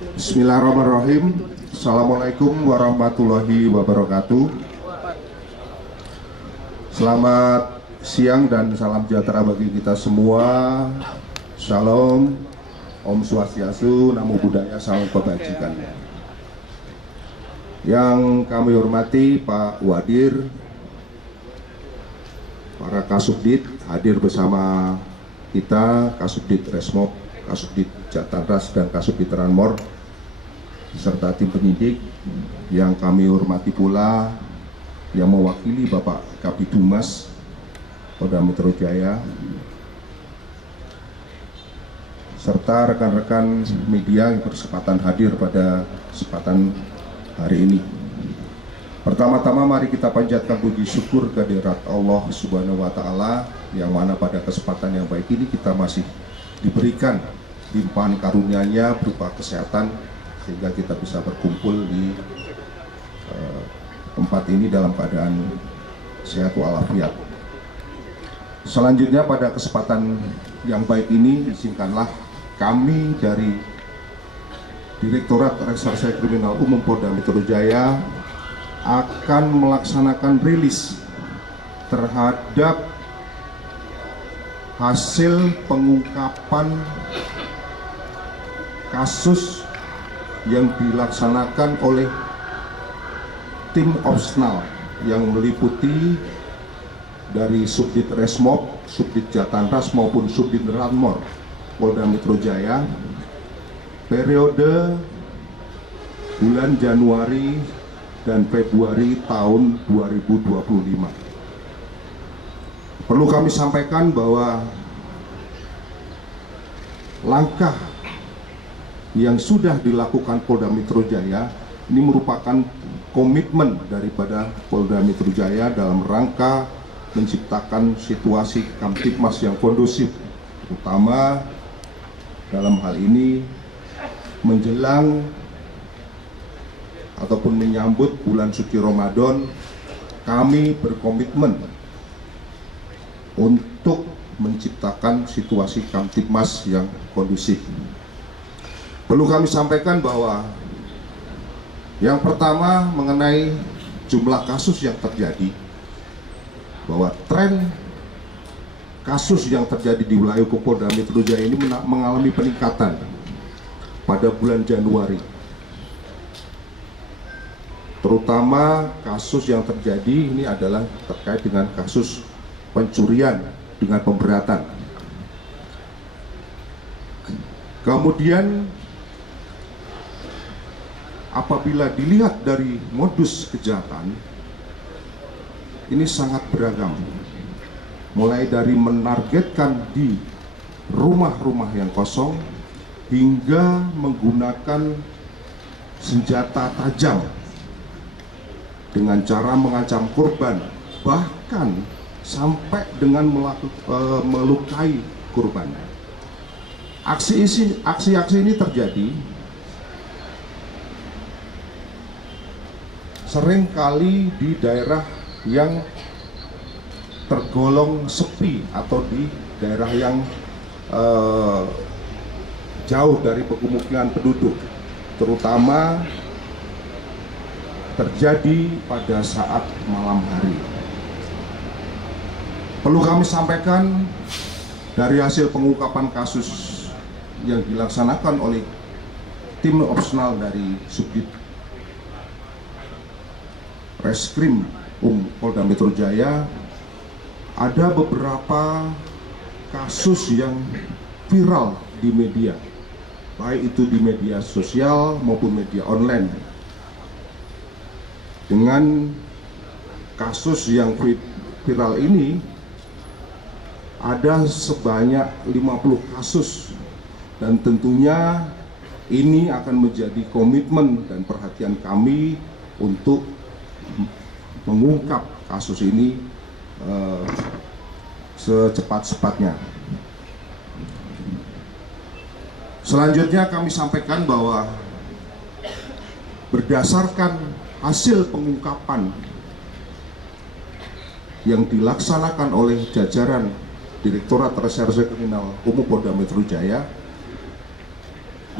Bismillahirrahmanirrahim. Assalamualaikum warahmatullahi wabarakatuh. Selamat siang dan salam sejahtera bagi kita semua. Shalom, Om Swastiastu, Namo Buddhaya, Salam Kebajikan. Yang kami hormati Pak Wadir, para Kasubdit hadir bersama kita, Kasubdit Resmob, Kasubdit Jatanras dan Kasubdit Ranmor, serta tim penyidik yang kami hormati pula yang mewakili Bapak Kabid Humas Polda Metro Jaya, serta rekan-rekan media yang berkesempatan hadir pada kesempatan hari ini. Pertama-tama mari kita panjatkan puji syukur kehadirat Allah Subhanahu wa Ta'ala, yang mana pada kesempatan yang baik ini kita masih diberikan limpahan karunia-Nya berupa kesehatan sehingga kita bisa berkumpul di tempat ini dalam keadaan sehat walafiat. Selanjutnya pada kesempatan yang baik ini izinkanlah kami dari Direktorat Reserse Kriminal Umum Polda Metro Jaya akan melaksanakan rilis terhadap hasil pengungkapan kasus yang dilaksanakan oleh tim Opsnal yang meliputi dari Subdit Resmob, Subdit Jatanras maupun Subdit Ranmor Polda Metro Jaya periode bulan Januari dan Februari tahun 2025. Perlu kami sampaikan bahwa langkah yang sudah dilakukan Polda Metro Jaya ini merupakan komitmen daripada Polda Metro Jaya dalam rangka menciptakan situasi Kamtibmas yang kondusif, terutama dalam hal ini menjelang ataupun menyambut bulan suci Ramadan. Kami berkomitmen untuk menciptakan situasi Kamtibmas yang kondusif. Perlu kami sampaikan bahwa yang pertama mengenai jumlah kasus yang terjadi, bahwa tren kasus yang terjadi di wilayah hukum Polda Metro Jaya ini mengalami peningkatan pada bulan Januari. Terutama kasus yang terjadi ini adalah terkait dengan kasus pencurian dengan pemberatan. Kemudian apabila dilihat dari modus kejahatan, ini sangat beragam. Mulai dari menargetkan di rumah-rumah yang kosong, hingga menggunakan senjata tajam dengan cara mengancam korban, bahkan sampai dengan melukai korban. Aksi-aksi ini terjadi seringkali di daerah yang tergolong sepi atau di daerah yang jauh dari pemukiman penduduk, terutama terjadi pada saat malam hari. Perlu kami sampaikan dari hasil pengungkapan kasus yang dilaksanakan oleh tim opsional dari Subdit Reskrim Polda Metro Jaya, ada beberapa kasus yang viral di media, baik itu di media sosial maupun media online. Dengan kasus yang viral ini ada sebanyak 50 kasus, dan tentunya ini akan menjadi komitmen dan perhatian kami untuk mengungkap kasus ini secepat-cepatnya. Selanjutnya kami sampaikan bahwa berdasarkan hasil pengungkapan yang dilaksanakan oleh jajaran Direktorat Reserse Kriminal Umum Polda Metro Jaya,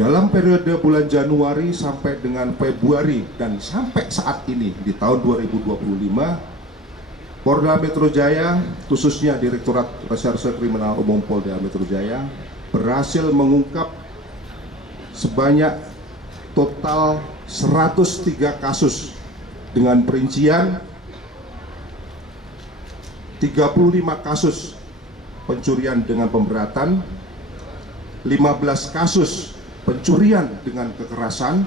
Dalam periode bulan Januari sampai dengan Februari dan sampai saat ini di tahun 2025, Polda Metro Jaya, khususnya Direktorat Reserse Kriminal Umum Polda Metro Jaya, berhasil mengungkap sebanyak total 103 kasus dengan perincian 35 kasus pencurian dengan pemberatan, 15 kasus pencurian dengan kekerasan,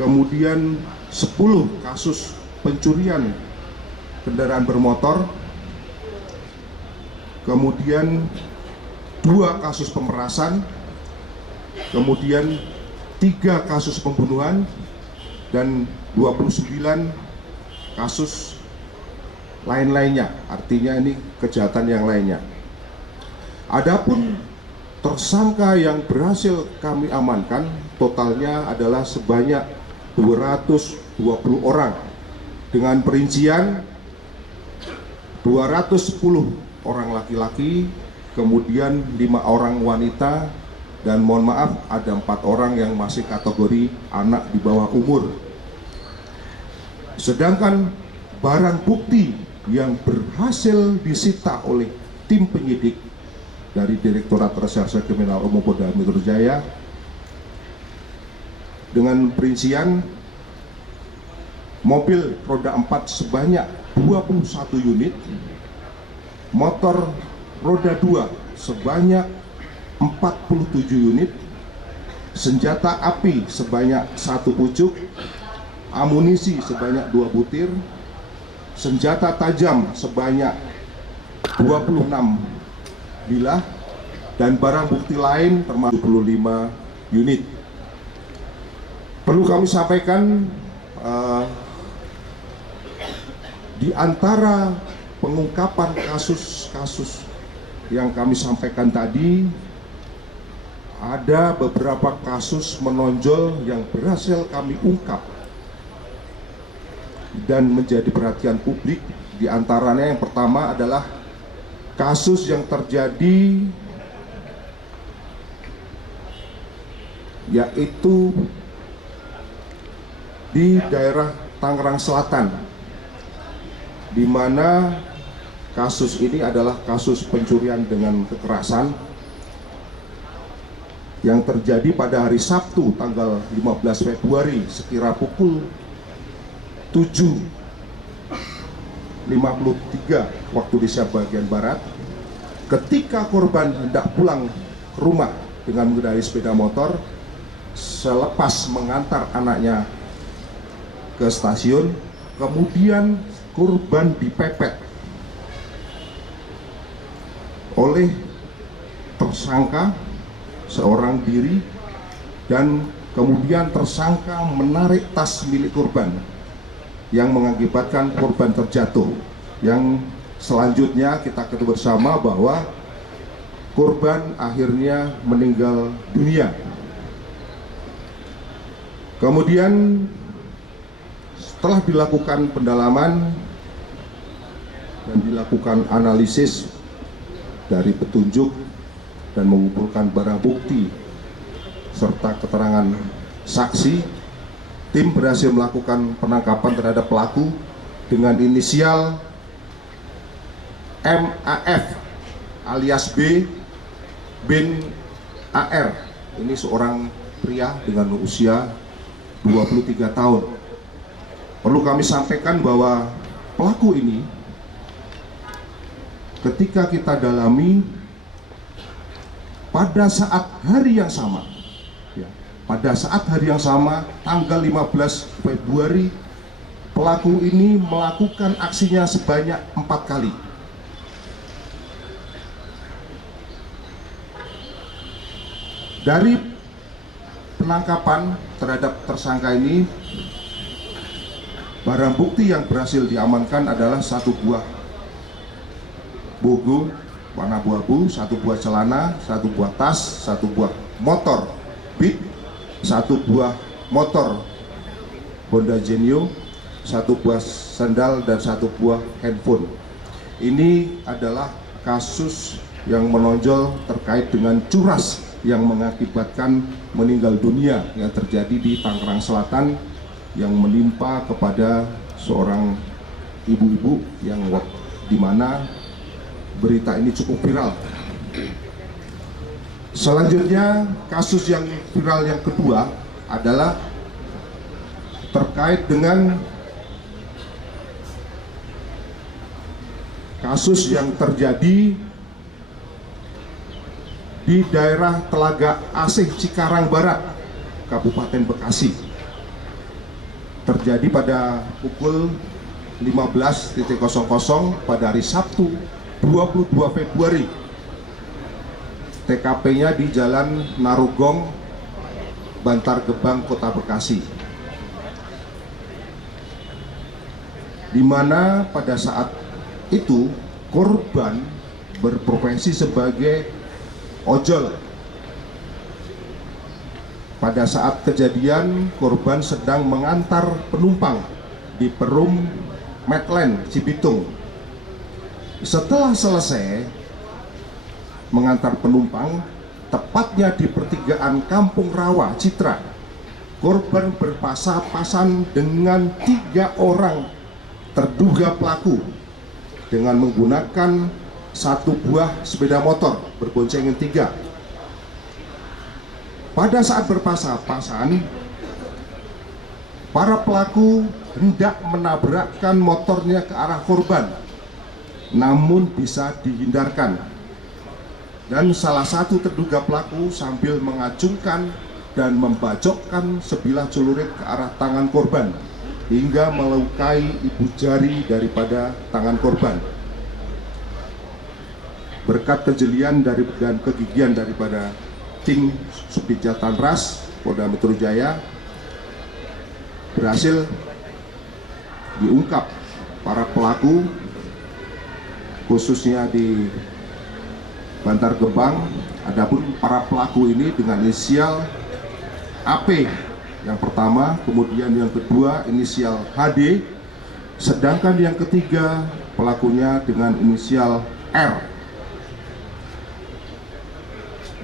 kemudian 10 kasus pencurian kendaraan bermotor, kemudian 2 kasus pemerasan, kemudian 3 kasus pembunuhan, dan 29 kasus lain-lainnya, artinya ini kejahatan yang lainnya. Adapun tersangka yang berhasil kami amankan totalnya adalah sebanyak 220 orang dengan perincian 210 orang laki-laki, kemudian 5 orang wanita, dan mohon maaf ada 4 orang yang masih kategori anak di bawah umur. Sedangkan barang bukti yang berhasil disita oleh tim penyidik dari Direktorat Reserse Kriminal Umum Polda Metro Jaya dengan perincian mobil roda 4 sebanyak 21 unit, motor roda 2 sebanyak 47 unit, senjata api sebanyak 1 pucuk, amunisi sebanyak 2 butir, senjata tajam sebanyak 26 bilah, dan barang bukti lain termasuk 25 unit. Perlu kami sampaikan, di antara pengungkapan kasus-kasus yang kami sampaikan tadi, ada beberapa kasus menonjol yang berhasil kami ungkap dan menjadi perhatian publik. Di antaranya yang pertama adalah kasus yang terjadi yaitu di daerah Tangerang Selatan, di mana kasus ini adalah kasus pencurian dengan kekerasan yang terjadi pada hari Sabtu tanggal 15 Februari sekira pukul 7.53 waktu Indonesia bagian Barat, ketika korban hendak pulang ke rumah dengan mengendarai sepeda motor. Selepas mengantar anaknya ke stasiun, kemudian korban dipepet oleh tersangka seorang diri, dan kemudian tersangka menarik tas milik korban yang mengakibatkan korban terjatuh. Yang selanjutnya kita ketahui bersama bahwa korban akhirnya meninggal dunia. Kemudian setelah dilakukan pendalaman dan dilakukan analisis dari petunjuk dan mengumpulkan barang bukti serta keterangan saksi, tim berhasil melakukan penangkapan terhadap pelaku dengan inisial MAF alias B bin AR. Ini seorang pria dengan usia 23 tahun. Perlu kami sampaikan bahwa pelaku ini ketika kita dalami, pada saat hari yang sama, pada saat hari yang sama tanggal 15 Februari, pelaku ini melakukan aksinya sebanyak 4 kali. Dari penangkapan terhadap tersangka ini, barang bukti yang berhasil diamankan adalah 1 buah bogo warna abu-abu, 1 buah celana, 1 buah tas, 1 buah motor Beat, 1 buah motor Honda Genio, 1 buah sandal, dan 1 buah handphone. Ini adalah kasus yang menonjol terkait dengan curas yang mengakibatkan meninggal dunia yang terjadi di Tangerang Selatan yang menimpa kepada seorang ibu-ibu yang di mana berita ini cukup viral. Selanjutnya, kasus yang viral yang kedua adalah terkait dengan kasus yang terjadi di daerah Telaga Asih Cikarang Barat, Kabupaten Bekasi. Terjadi pada pukul 15.00 pada hari Sabtu 22 Februari. TKP-nya di Jalan Narogong, Bantar Gebang, Kota Bekasi. Di mana pada saat itu korban berprofesi sebagai ojol. Pada saat kejadian, korban sedang mengantar penumpang di Perum Medland, Cibitung. Setelah selesai mengantar penumpang, tepatnya di pertigaan Kampung Rawa, Citra, korban berpasang-pasang dengan 3 orang terduga pelaku dengan menggunakan 1 buah sepeda motor berboncengan 3. Pada saat berpasang-pasang, para pelaku hendak menabrakkan motornya ke arah korban, namun bisa dihindarkan. Dan salah satu terduga pelaku sambil mengacungkan dan membacokkan sebilah celurit ke arah tangan korban hingga melukai ibu jari daripada tangan korban. Berkat kejelian dan kegigihan daripada tim Subdit Jatanras Polda Metro Jaya, berhasil diungkap para pelaku, khususnya di Bantar Gebang. Adapun para pelaku ini dengan inisial AP yang pertama, kemudian yang kedua inisial HD, sedangkan yang ketiga pelakunya dengan inisial R.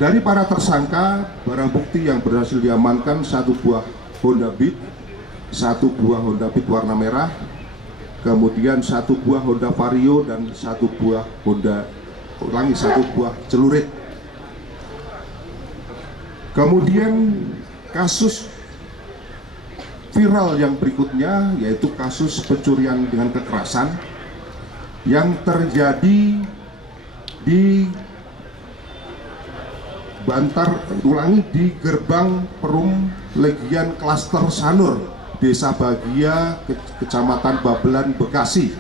Dari para tersangka, barang bukti yang berhasil diamankan 1 buah Honda Beat, 1 buah Honda Beat warna merah, kemudian 1 buah Honda Vario dan 1 buah satu buah celurit. Kemudian kasus viral yang berikutnya yaitu kasus pencurian dengan kekerasan yang terjadi di di gerbang Perum Legian Klaster Sanur, Desa Bagia, Kecamatan Babelan, Bekasi.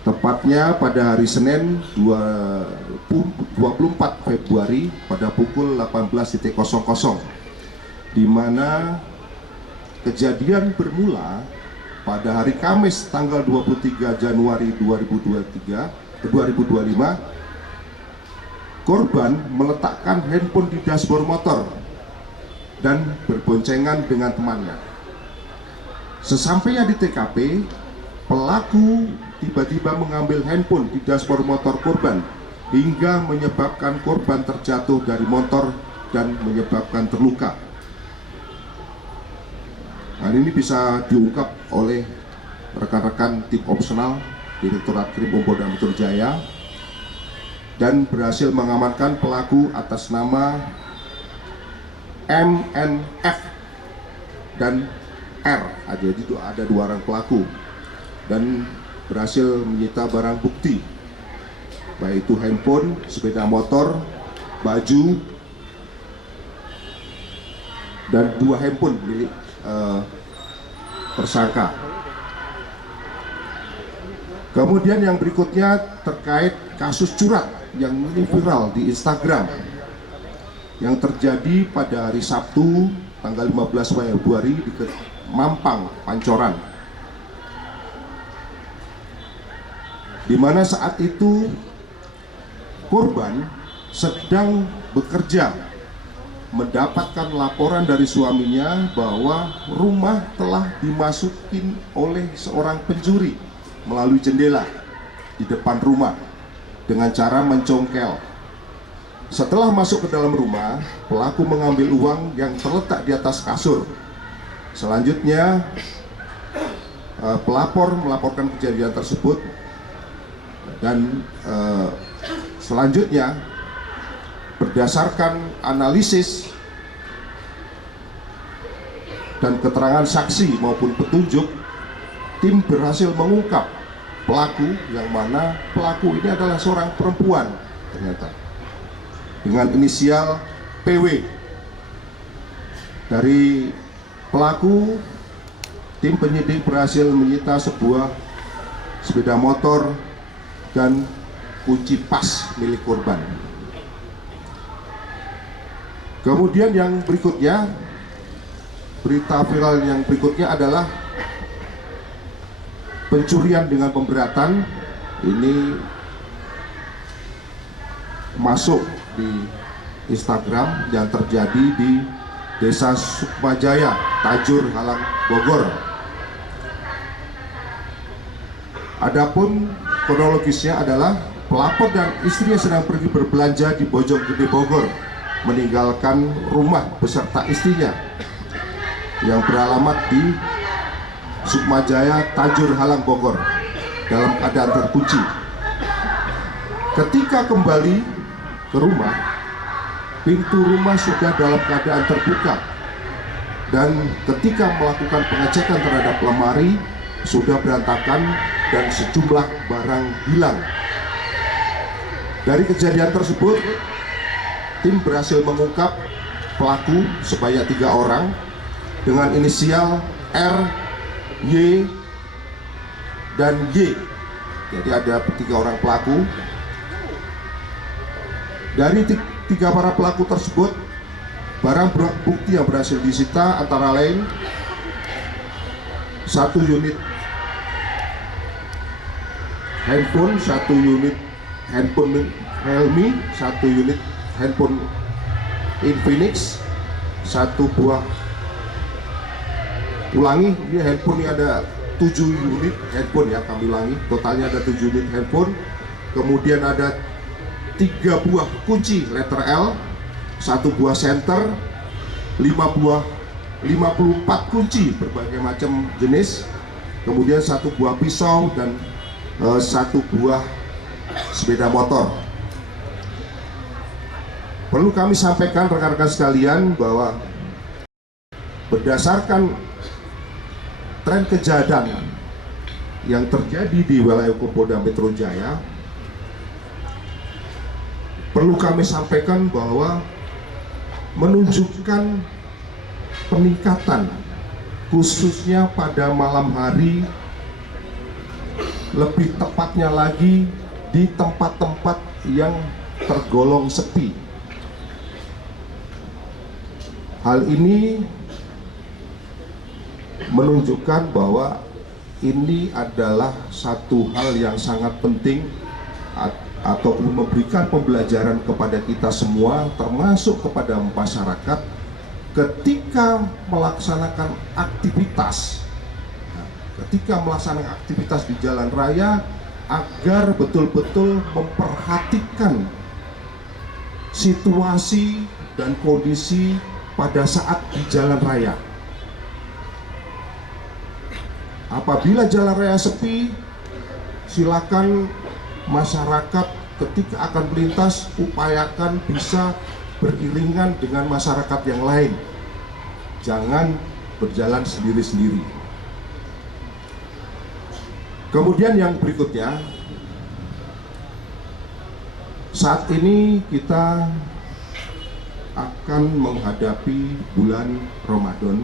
Tepatnya pada hari Senin 24 Februari pada pukul 18.00, di mana kejadian bermula pada hari Kamis tanggal 23 Januari 2025. Korban meletakkan handphone di dashboard motor dan berboncengan dengan temannya. Sesampainya di TKP, pelaku tiba-tiba mengambil handphone di dashboard motor korban hingga menyebabkan korban terjatuh dari motor dan menyebabkan terluka. Hal ini bisa diungkap oleh rekan-rekan tim opsional Direktorat Krim Polda Metro Jaya dan berhasil mengamankan pelaku atas nama MNF dan R. Jadi itu ada 2 orang pelaku dan berhasil menyita barang bukti, baik itu handphone, sepeda motor, baju, dan 2 handphone milik tersangka. Kemudian yang berikutnya terkait kasus curhat yang ini viral di Instagram yang terjadi pada hari Sabtu tanggal 15 Februari di Mampang, Pancoran, di mana saat itu korban sedang bekerja mendapatkan laporan dari suaminya bahwa rumah telah dimasukin oleh seorang pencuri melalui jendela di depan rumah dengan cara mencongkel. Setelah masuk ke dalam rumah, pelaku mengambil uang yang terletak di atas kasur. Selanjutnya, pelapor melaporkan kejadian tersebut dan selanjutnya berdasarkan analisis dan keterangan saksi maupun petunjuk, tim berhasil mengungkap pelaku, yang mana pelaku ini adalah seorang perempuan ternyata dengan inisial PW. Dari pelaku, tim penyidik berhasil menyita sebuah sepeda motor dan kunci pas milik korban. Kemudian yang berikutnya, berita viral yang berikutnya adalah pencurian dengan pemberatan. Ini masuk di Instagram yang terjadi di Desa Sukmajaya, Tajur Halang, Bogor. Adapun kronologisnya adalah pelapor dan istrinya sedang pergi berbelanja di Bojonggede, Bogor, meninggalkan rumah beserta istrinya yang beralamat di Sukmajaya, Tajur Halang, Bogor dalam keadaan terkunci. Ketika kembali ke rumah, pintu rumah sudah dalam keadaan terbuka, dan ketika melakukan pengecekan terhadap lemari sudah berantakan dan sejumlah barang hilang. Dari kejadian tersebut, tim berhasil mengungkap pelaku sebanyak 3 orang dengan inisial R, Y, dan Y. Jadi ada 3 orang pelaku. Dari 3 para pelaku tersebut, barang bukti yang berhasil disita antara lain 1 unit handphone, 1 unit handphone Realme, 1 unit handphone Infinix, 1 buah, ulangi, ini handphone ini ada 7 unit handphone ya, kami ulangi, totalnya ada 7 unit handphone. Kemudian ada 3 buah kunci letter L, 1 buah senter, 54 kunci berbagai macam jenis, kemudian 1 buah pisau dan 1 buah sepeda motor. Perlu kami sampaikan rekan-rekan sekalian bahwa berdasarkan tren kejahatan yang terjadi di wilayah hukum Polda Metro Jaya, perlu kami sampaikan bahwa menunjukkan peningkatan, khususnya pada malam hari, lebih tepatnya lagi di tempat-tempat yang tergolong sepi. Hal ini menunjukkan bahwa ini adalah satu hal yang sangat penting atau memberikan pembelajaran kepada kita semua, termasuk kepada masyarakat, ketika melaksanakan aktivitas di jalan raya, agar betul-betul memperhatikan situasi dan kondisi pada saat di jalan raya. Apabila jalan raya sepi, silakan masyarakat ketika akan melintas upayakan bisa beriringan dengan masyarakat yang lain. Jangan berjalan sendiri-sendiri. Kemudian yang berikutnya, saat ini kita akan menghadapi bulan Ramadan.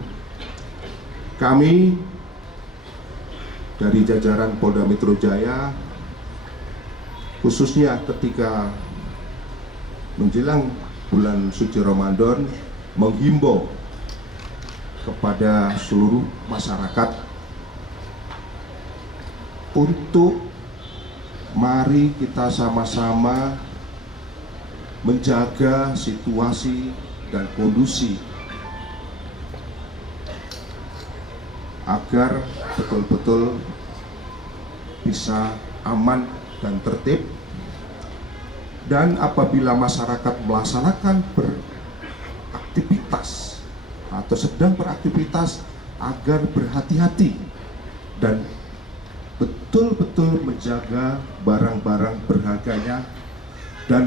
Kami dari jajaran Polda Metro Jaya, khususnya ketika menjelang bulan suci Ramadan, menghimbau kepada seluruh masyarakat untuk mari kita sama-sama menjaga situasi dan kondisi agar betul-betul bisa aman dan tertib, Dan apabila masyarakat melaksanakan beraktivitas atau sedang beraktivitas, agar berhati-hati dan betul-betul menjaga barang-barang berharganya dan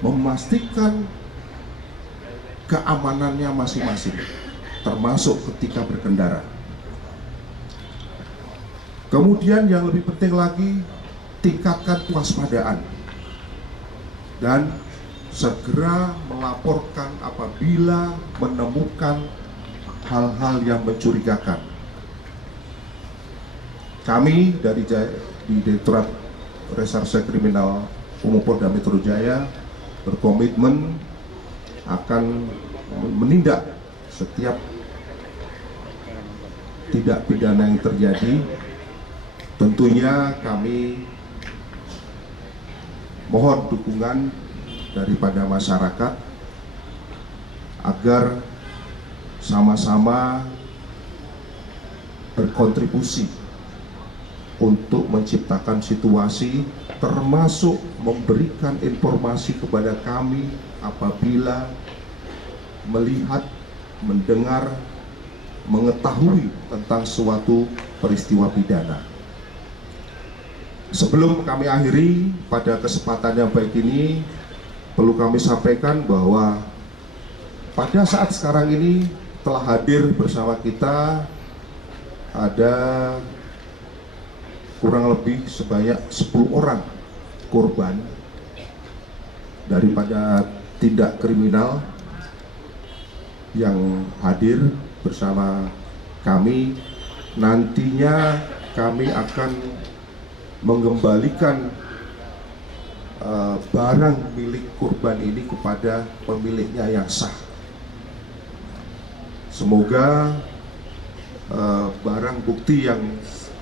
memastikan keamanannya masing-masing, termasuk ketika berkendara. Kemudian yang lebih penting lagi, tingkatkan kewaspadaan dan segera melaporkan apabila menemukan hal-hal yang mencurigakan. Kami dari Direktorat Reserse Kriminal Umum Polda Metro Jaya berkomitmen akan menindak setiap tindak pidana yang terjadi. Tentunya kami mohon dukungan daripada masyarakat agar sama-sama berkontribusi untuk menciptakan situasi, termasuk memberikan informasi kepada kami apabila melihat, mendengar, mengetahui tentang suatu peristiwa pidana. Sebelum kami akhiri pada kesempatan yang baik ini, perlu kami sampaikan bahwa pada saat sekarang ini telah hadir bersama kita ada kurang lebih sebanyak 10 orang korban daripada tindak kriminal yang hadir bersama kami. Nantinya kami akan mengembalikan barang milik korban ini kepada pemiliknya yang sah. Semoga barang bukti yang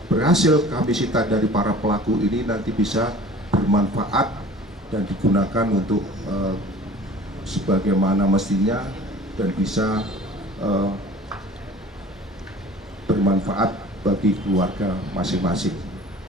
berhasil kami sita dari para pelaku ini nanti bisa bermanfaat dan digunakan untuk sebagaimana mestinya dan bisa bermanfaat bagi keluarga masing-masing.